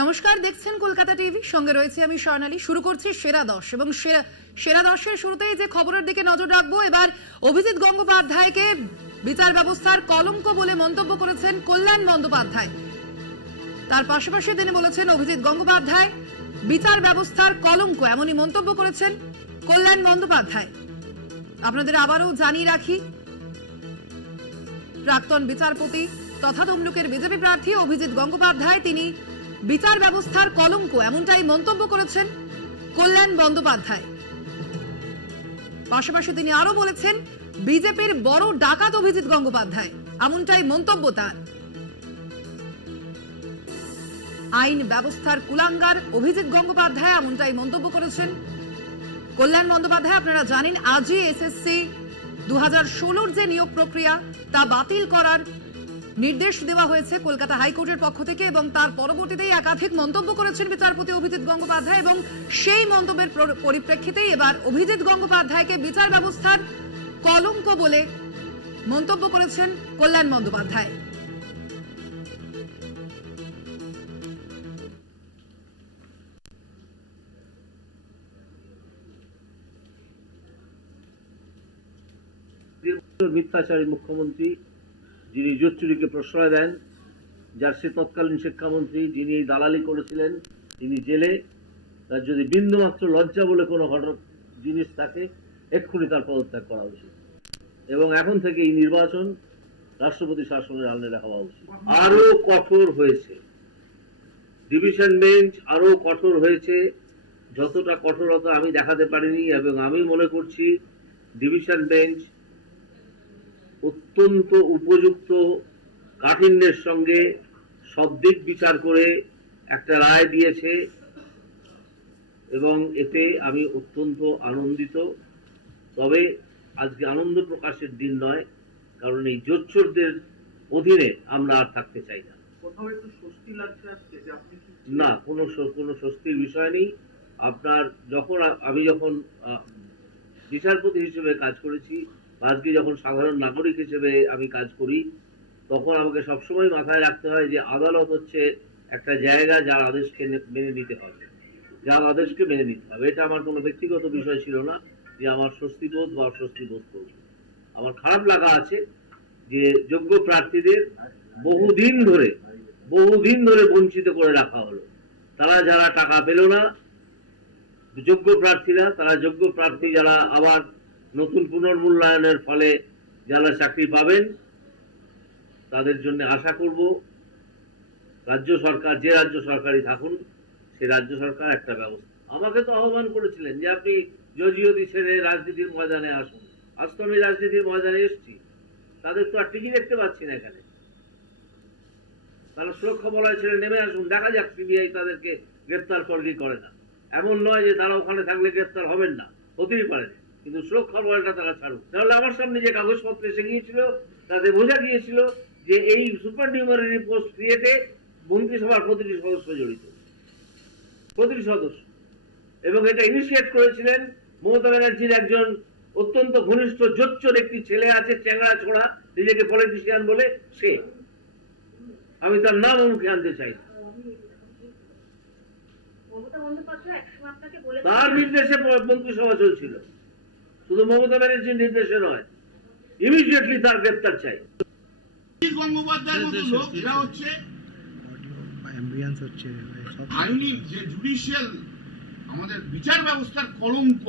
নমস্কার, দেখছেন কলকাতা টিভি, সঙ্গে রয়েছে আমি স্বর্ণালী। শুরু করছি সেরা 10 এবং সেরা 10-এর শুরুতেই যে খবরের দিকে নজর রাখবো, এবার অভিজিৎ গঙ্গোপাধ্যায়কে বিচার ব্যবস্থার কলঙ্ক বলে মন্তব্য করেছেন কল্যাণ বন্দ্যোপাধ্যায়। তার পাশাপাশি তিনি বলেছেন অভিজিৎ গঙ্গোপাধ্যায় বিচার ব্যবস্থার কলঙ্ক, এমনই মন্তব্য করেছেন কল্যাণ বন্দ্যোপাধ্যায়। আপনাদের আবারও জানিয়ে রাখি, প্রাক্তন বিচারপতি তথা তমলুকের বিজেপি প্রার্থী অভিজিৎ গঙ্গোপাধ্যায় তিনি বিচার ব্যবস্থার কলঙ্ক, এমনটাই মন্তব্য করেছেন কল্যাণ বন্দ্যোপাধ্যায়। পাশাপাশি তিনি আরো বলেছেন বিজেপির বড় ডাকাত অভিজিৎ গঙ্গোপাধ্যায়, এমনটাই মন্তব্য তার। আইন ব্যবস্থার কুলাঙ্গার অভিজিৎ গঙ্গোপাধ্যায়, এমনটাই মন্তব্য করেছেন কল্যাণ বন্দ্যোপাধ্যায়। আপনারা জানেন আজই এসএসসি 2016-র যে নিয়োগ প্রক্রিয়া তা বাতিল করার নির্দেশ দেওয়া হয়েছে কলকাতা হাইকোর্টের পক্ষ থেকে, এবং তার পরবর্তীতেই একাধিক মন্তব্য করেছেন বিচারপতি অভিজিৎ গঙ্গোপাধ্যায়, এবং সেই মন্তব্যের পরিপ্রেক্ষিতেই এবার অভিজিৎ গঙ্গোপাধ্যায়কে বিচার ব্যবস্থার কলঙ্ক বলে মন্তব্য করেছেন কল্যাণ বন্দ্যোপাধ্যায়। মিথ্যাচারী মুখ্যমন্ত্রী যিনি জোট চুরিকে প্রশ্রয় দেন, যার সে তৎকালীন শিক্ষামন্ত্রী যিনি এই দালালি করেছিলেন, তিনি জেলে। তার যদি বিন্দুমাত্র লজ্জা বলে কোনো জিনিস থাকে, এক্ষুনি তার পদত্যাগ করা উচিত, এবং এখন থেকে এই নির্বাচন রাষ্ট্রপতি শাসনের আওতায় রাখা উচিত। আরো কঠোর হয়েছে ডিভিশন বেঞ্চ, আরো কঠোর হয়েছে। যতটা কঠোরতা আমি দেখাতে পারিনি, এবং আমি মনে করছি ডিভিশন বেঞ্চ অত্যন্ত উপযুক্ত কাঠিন্যের সঙ্গে সব দিক বিচার করে একটা রায় দিয়েছে, এবং এতে আমি অত্যন্ত আনন্দিত। তবে আজকে আনন্দ প্রকাশের দিন নয়, কারণ এই জোচ্চোরদের অধীনে আমরা আর থাকতে চাই না। না, কোনো স্বস্তির বিষয় নেই। আপনার আমি যখন বিচারপতি হিসেবে কাজ করেছি, আজকে যখন সাধারণ নাগরিক হিসেবে আমি কাজ করি, তখন আমাকে সবসময় মাথায় রাখতে হয় যে আদালত হচ্ছে একটা জায়গা যার আদেশকে মেনে নিতে হবে, যার আদেশকে মেনে নিতে হবে। এটা আমার কোনো ব্যক্তিগত বিষয় ছিল না যে আমার স্বস্তিবোধ বা অস্বস্তিবোধ করব। আমার খারাপ লাগা আছে যে যোগ্য প্রার্থীদের বহুদিন ধরে বঞ্চিত করে রাখা হলো। তারা যারা টাকা পেল না, যোগ্য প্রার্থীরা, তারা যোগ্য প্রার্থী যারা আবার নতুন পুনর্মূল্যায়নের ফলে যারা চাকরি পাবেন, তাদের জন্য আশা করব রাজ্য সরকার, যে রাজ্য সরকারই থাকুন, সে রাজ্য সরকার একটা ব্যবস্থা। আমাকে তো আহ্বান করেছিলেন যে আপনি জজিওদি ছেড়ে রাজনীতির ময়দানে আসুন। আজ তো আমি রাজনীতির ময়দানে এসেছি, তাদের তো আর টিভি দেখতে পাচ্ছি না এখানে। তারা সুরক্ষা বলয় ছেড়ে নেমে আসুন, দেখা যাক সিবিআই তাদেরকে গ্রেপ্তার করে কি করে না। এমন নয় যে তারা ওখানে থাকলে গ্রেপ্তার হবেন না, হতেই পারে, কিন্তু সুরক্ষার বলয়টা তারা ছাড়ুক। তাহলে আমার সামনে যে কাগজপত্র এসে গিয়েছিল তাতে বোঝা গিয়েছিল যে এই সুপারনিউমারি পোস্ট ক্রিয়েটে মন্ত্রিসভার প্রতিটি সদস্য জড়িত, প্রতিটি সদস্য। এবং এটা ইনিশিয়েট করেছিলেন মমতা ব্যানার্জির একজন অত্যন্ত ঘনিষ্ঠ জোচ্চোর একটি ছেলে আছে, চ্যাংড়া ছোড়া, নিজেকে পলিটিশিয়ান বলে, সে, আমি তার নাম মুখে আনতে চাই না। তার নির্দেশে মন্ত্রিসভা চলছিল, শুধু মমতা ব্যানার্জির নির্দেশে নয়। ইমিডিয়েটলি তার গ্রেপ্তার চাই। গঙ্গোপাধ্যায়ের মতো লোক, এরা হচ্ছে আইনি যে জুডিশিয়াল আমাদের বিচার ব্যবস্থার কলঙ্ক,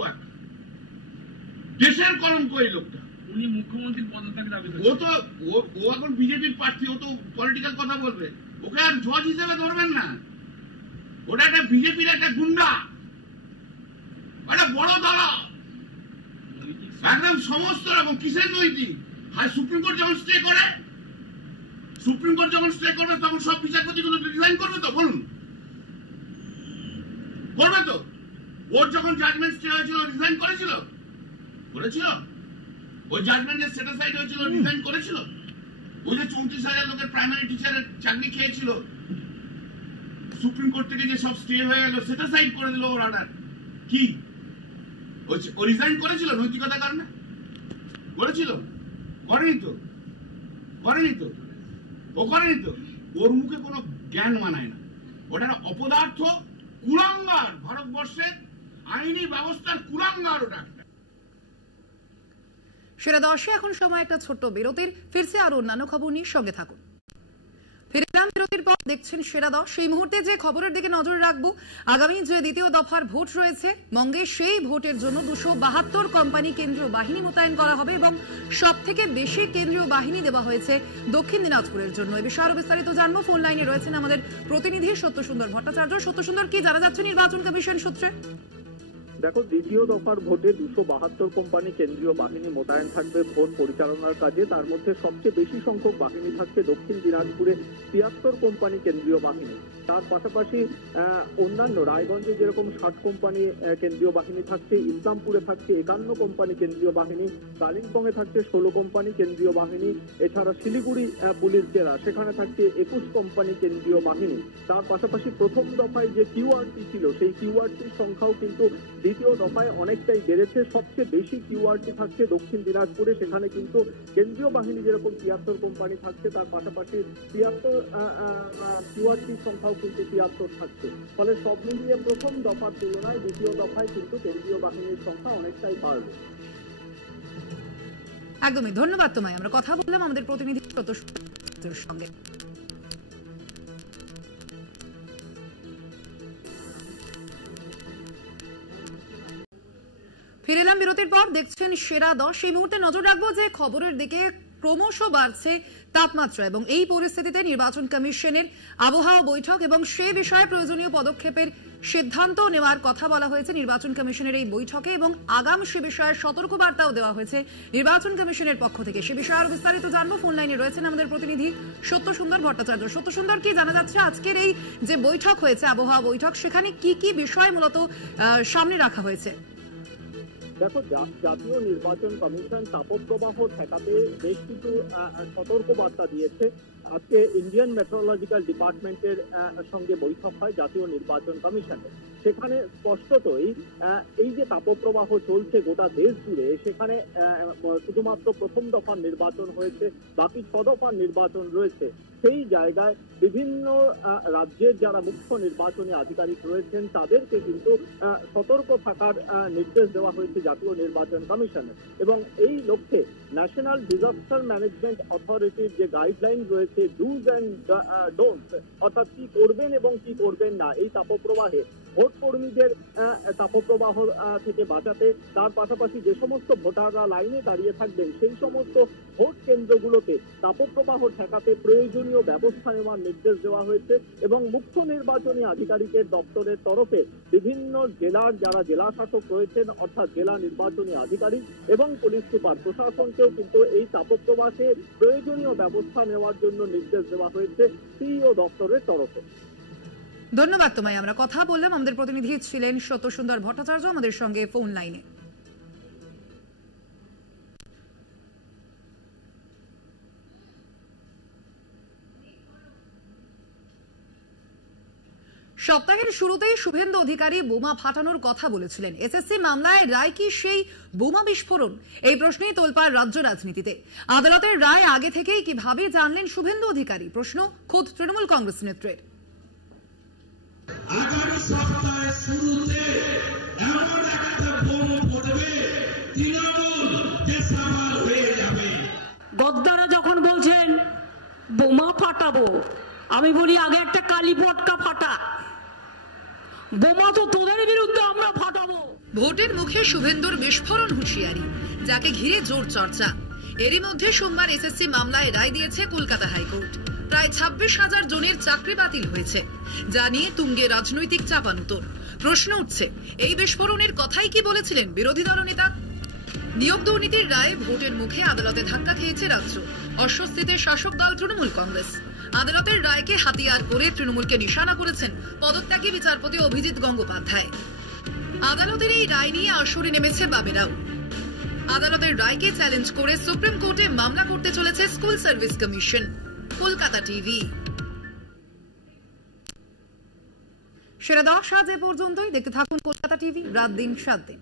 দেশের কলঙ্ক এই লোকটা। উনি মুখ্যমন্ত্রীর পদত্যাগের দাবি করছেন। ও এখন বিজেপির প্রার্থী, ও তো পলিটিক্যাল কথা বলবে, ওকে আর জজ হিসেবে ধরবেন না। ওটা একটা বিজেপির একটা গুন্ডা, একটা বড় দলা, একদম সমস্ত রকম। কিসের নৈতিক? সুপ্রিম কোর্ট যখন স্টে করে, সুপ্রিম কোর্ট যখন স্টে করবে, তখন সব বিচারপতিগুলো রিজাইন করবে তো? বলুন, করবে তো? ওর যখন জাজমেন্ট স্টে হয়েছিল রিজাইন করেছিল? ওই জাজমেন্ট যে সেটিসফাইড হয়েছিল রিজাইন করেছিল? ওই যে 34,000 লোকের প্রাইমারি টিচারের চাকরি খেয়েছিল, সুপ্রিম কোর্ট থেকে যে সব স্টে হয়ে গেল, সেটা সাইড করে দিল ওর অর্ডার। কি ও রিজাইন করেছিল নৈতিকতার কারণে? করেছিল? করেনি তো, ও করেনি তো। ওর মুখে কোনো জ্ঞান মানায় না। ওটা একটা অপদার্থ, কুলাঙ্গার, ভারতবর্ষের আইনি ব্যবস্থার কুলাঙ্গার ওটা। সেরা 10-এ এখন সময় একটা ছোট্ট বিরতির। ফিরছে আর অন্যান্য খবর নিয়ে সঙ্গে থাকুন। ফিরলাম বিরতির পর, দেখছেন সেরা 10। সেই মুহূর্তে যে খবরের দিকে নজর রাখবো, আগামী যে দ্বিতীয় দফার ভোট রয়েছে বঙ্গে, সেই ভোটের জন্য 272 কোম্পানি কেন্দ্রীয় বাহিনী মোতায়েন করা হবে এবং সব থেকে বেশি কেন্দ্রীয় বাহিনী দেওয়া হয়েছে দক্ষিণ দিনাজপুরের জন্য। এই বিষয়ে আরো বিস্তারিত জানবো। ফোন লাইনে রয়েছেন আমাদের প্রতিনিধি সত্যসুন্দর ভট্টাচার্য। সত্যসুন্দর, কি জানা যাচ্ছে নির্বাচন কমিশন সূত্রে? দেখো, দ্বিতীয় দফার ভোটে 272 কোম্পানি কেন্দ্রীয় বাহিনী মোতায়েন থাকবে ভোট পরিচালনার কাজে। তার মধ্যে সবচেয়ে বেশি সংখ্যক বাহিনী থাকছে দক্ষিণ দিনাজপুরে 73 কোম্পানি কেন্দ্রীয় বাহিনী। তার পাশাপাশি অন্যান্য রায়গঞ্জে যেরকম 60 কোম্পানি কেন্দ্রীয় বাহিনী থাকছে, ইসলামপুরে থাকছে 51 কোম্পানি কেন্দ্রীয় বাহিনী, কালিম্পংয়ে থাকছে 16 কোম্পানি কেন্দ্রীয় বাহিনী। এছাড়া শিলিগুড়ি পুলিশ জেলা, সেখানে থাকছে 21 কোম্পানি কেন্দ্রীয় বাহিনী। তার পাশাপাশি প্রথম দফায় যে কিউআরটি ছিল, সেই কিউআরটির সংখ্যাও কিন্তু দ্বিতীয় দফায় অনেকটাই বেড়েছে। সবচেয়ে বেশি কিউআরটি থাকছে দক্ষিণ দিনাজপুরে, সেখানে কিন্তু কেন্দ্রীয় বাহিনী যেরকম 73 কোম্পানি থাকছে, তার পাশাপাশি 73 কিউআরটির সংখ্যাও কিন্তু 73 থাকছে। ফলে সব মিলিয়ে প্রথম দফার তুলনায় দ্বিতীয় দফায় কিন্তু কেন্দ্রীয় বাহিনীর সংখ্যা অনেকটাই বাড়বে। একদমই ধন্যবাদ তোমায়। আমরা কথা বললাম আমাদের প্রতিনিধি সত্যসুন্দরের সঙ্গে। ফিরে এলাম বিরতির পর, দেখছেন সেরা 10। এই মুহূর্তে নজর রাখবো যে খবরের দিকে ক্রমশ বাড়ছে তাপমাত্রা এবং এই পরিস্থিতিতে নির্বাচন কমিশনের আবহাওয়া বৈঠক এবং সে বিষয়ে প্রয়োজনীয় পদক্ষেপের সিদ্ধান্ত নেওয়ার কথা বলা হয়েছে নির্বাচন কমিশনের এই বৈঠকে এবং আগাম সে বিষয়ে সতর্কবার্তাও দেওয়া হয়েছে নির্বাচন কমিশনের পক্ষ থেকে। সে বিষয়ে আরো বিস্তারিত জানবো। ফোন লাইনে রয়েছেন আমাদের প্রতিনিধি সত্যসুন্দর ভট্টাচার্য। সত্যসুন্দর, কি জানা যাচ্ছে আজকের এই যে বৈঠক হয়েছে, আবহাওয়া বৈঠক, সেখানে কি কি বিষয় মূলত সামনে রাখা হয়েছে? দেখো, জাতীয় নির্বাচন কমিশন তাপপ্রবাহ ঠেকাতে বেশ কিছু সতর্কবার্তা দিয়েছে। আজকে ইন্ডিয়ান মেট্রোলজিক্যাল ডিপার্টমেন্টের সঙ্গে বৈঠক হয় জাতীয় নির্বাচন কমিশনের। সেখানে স্পষ্টতই এই যে তাপপ্রবাহ চলছে গোটা দেশ জুড়ে, সেখানে শুধুমাত্র প্রথম দফার নির্বাচন হয়েছে, বাকি 6 দফার নির্বাচন রয়েছে। সেই জায়গায় বিভিন্ন রাজ্যের যারা মুখ্য নির্বাচনী আধিকারিক রয়েছেন তাদেরকে কিন্তু সতর্ক থাকার নির্দেশ দেওয়া হয়েছে জাতীয় নির্বাচন কমিশনের। এবং এই লক্ষ্যে ন্যাশনাল ডিজাস্টার ম্যানেজমেন্ট অথরিটির যে গাইডলাইন রয়েছে, ডুজ অ্যান্ড ডোন্টস, অর্থাৎ কি করবেন এবং কি করবেন না এই তাপপ্রবাহে, ভোট কর্মীদের তাপপ্রবাহ থেকে বাঁচাতে, তার পাশাপাশি যে সমস্ত ভোটাররা লাইনে দাঁড়িয়ে থাকবেন সেই সমস্ত ভোট কেন্দ্রগুলোতে তাপপ্রবাহ ঠেকাতে প্রয়োজনীয় ব্যবস্থা নেওয়ার নির্দেশ দেওয়া হয়েছে। এবং মুখ্য নির্বাচনী আধিকারিকের দপ্তরের তরফে বিভিন্ন জেলার যারা জেলা শাসক রয়েছেন, অর্থাৎ জেলা নির্বাচনী আধিকারিক এবং পুলিশ সুপার প্রশাসনকেও কিন্তু এই তাপপ্রবাহে প্রয়োজনীয় ব্যবস্থা নেওয়ার জন্য নির্দেশ দেওয়া হয়েছে সিইও দপ্তরের তরফে। ধন্যবাদ তোমায়। আমরা কথা বললাম, আমাদের প্রতিনিধি ছিলেন সত্যসুন্দর ভট্টাচার্য আমাদের সঙ্গে ফোন লাইনে। সপ্তাহের শুরুতেই শুভেন্দু অধিকারী বোমা ফাটানোর কথা বলেছিলেন। এসএসসি মামলায় রায় কি সেই বোমা বিস্ফোরণ? এই প্রশ্নেই তোলপাড় রাজ্য রাজনীতিতে। আদালতের রায় আগে থেকেই কিভাবে জানলেন শুভেন্দু অধিকারী? প্রশ্ন খোদ তৃণমূল কংগ্রেস নেত্রীর। আগামী সপ্তাহের শুরুতে এমন একটা বোম পড়বে, তৃণমূল বেসামাল হয়ে যাবে। গদ্দারা যখন বলছেন বোমা ফাটাবো, আমি বলি আগে একটা কালী পটকা ফাটা। বোমা তো তোদের বিরুদ্ধে আমরা ফাটাবো। ভোটের মুখে শুভেন্দুর বিস্ফোরণ হুঁশিয়ারি, যাকে ঘিরে জোর চর্চা। এরই মধ্যে সোমবার এসএসসি মামলায় রায় দিয়েছে কলকাতা হাইকোর্ট। প্রায় 26,000 জনের চাকরি বাতিল হয়েছে, যা নিয়ে তুঙ্গে রাজনৈতিক চাপানুতোর। প্রশ্ন উঠছে, এই বিস্ফোরণের কথাই কি বলেছিলেন বিরোধী দলনেতা? নিয়োগ দুর্নীতির রায়ে ভোটের মুখে আদালতে ধাক্কা খেয়েছে রাজ্য। অস্বস্তিতে শাসক দল তৃণমূল কংগ্রেস। আদালতের রায়কে হাতিয়ার করে তৃণমূলকে নিশানা করেছেন পদত্যাগী বিচারপতি অভিজিৎ গঙ্গোপাধ্যায়। আদালতের এই রায় নিয়ে আসরে নেমেছে বামেরাও। আদালতের রায়কে চ্যালেঞ্জ করে সুপ্রিম কোর্টে মামলা করতে চলেছে school service commission. Kolkata TV. সেরা 10 আজ এ পর্যন্তই। দেখতে থাকুন কলকাতা টিভি, রাত দিন 7 দিন।